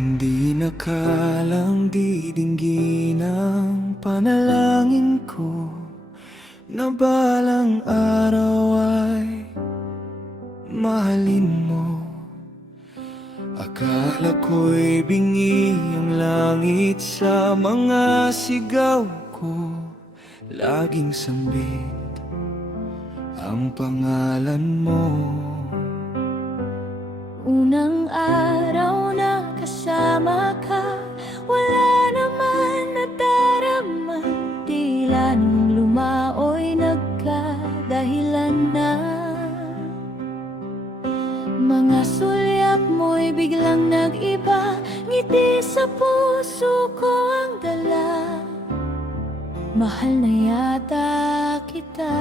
Hindi nakalang didinggin ang panalangin ko na balang araw ay mahalin mo. Akala ko'y bingi ang langit sa mga sigaw ko. Laging sambit ang pangalan mo. Unang araw na kasama ka, wala naman nadarama. Tila nung lumaoy nagkadahilan na. Mga sulyap mo'y biglang nag-iba, ngiti sa puso ko ang dala. Mahal na yata kita.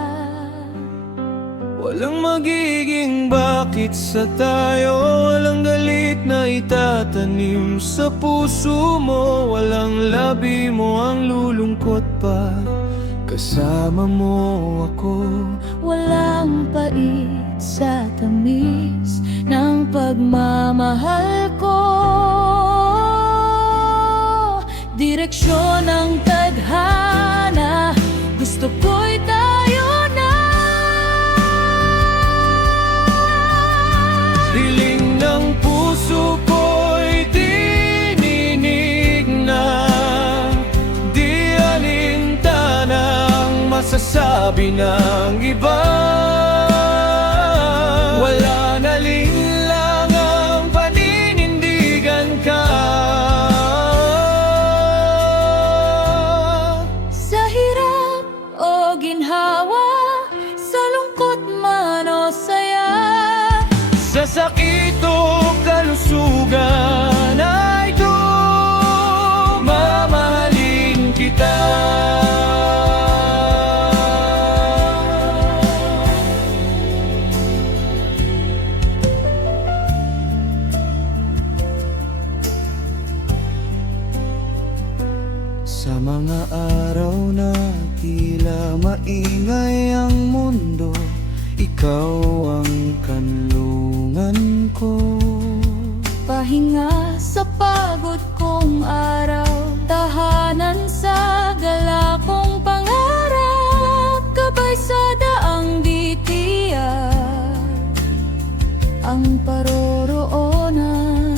Walang magiging bakit sa tayo, walang galit na itatanim sa puso mo. Walang labi mo ang lulungkot pa, kasama mo ako. Walang pait sa tamis ng pagmamahal ko. Direksyon ng tadhana, gusto ko'y tayo na. Diling ng puso ko'y tininig na, di alintanang masasabi ng iba. Wala na linlang ang paninindigan ka. Sa hirap o ginhawa, sa lungkot man o saya, Sa sakit o kalusugan ay mamahalin kita. Sa mga araw na tila maingay ang mundo, ikaw ang kanlungan ko. pahinga sa pagod kong araw, tahanan sa gala kong pangarap, gabay sa daang di tiyak ang paroroonan.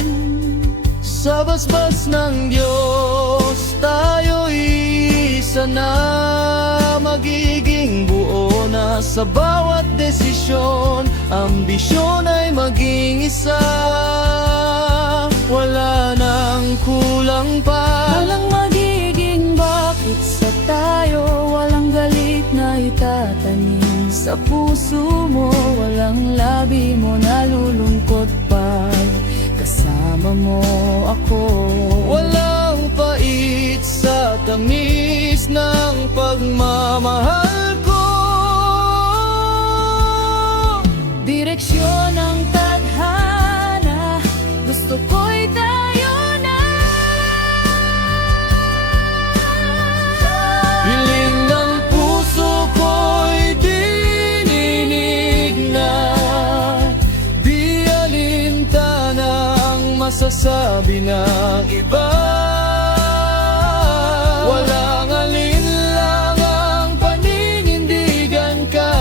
Sa basbas ng Diyos, tayo'y isa na, magiging buo na sa bawat desisyon. Ambisyon ay maging isa, wala nang kulang pa. Walang magiging bakit sa tayo, walang galit na itatanim sa puso mo. Walang labi mo nalulungkot pa, kasama mo ako. Walang pait sa tamis ng pagmamahal ko. Direksyon ng tadhana, gusto ko'y tayo na. Hiling ng puso ko'y dininig na, di alintanang masasabi ng iba. Walang alinlang ang paninindigan ka.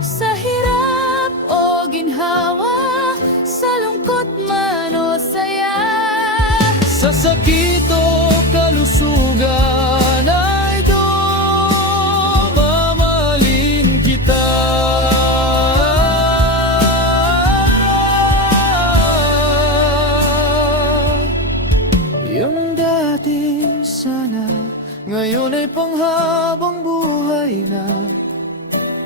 Sa hirap o ginhawa, sa lungkot man o saya, Sa sakit o kalusugan ay mamahalin kita. Yung dati sana, ngayon ay panghabang buhay na.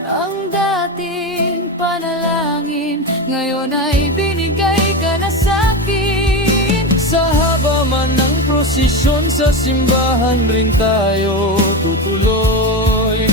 ang dating panalangin, ngayon ay binigay ka na sa'kin. Sa haba man ng prosesyon sa simbahan rin tayo tutuloy.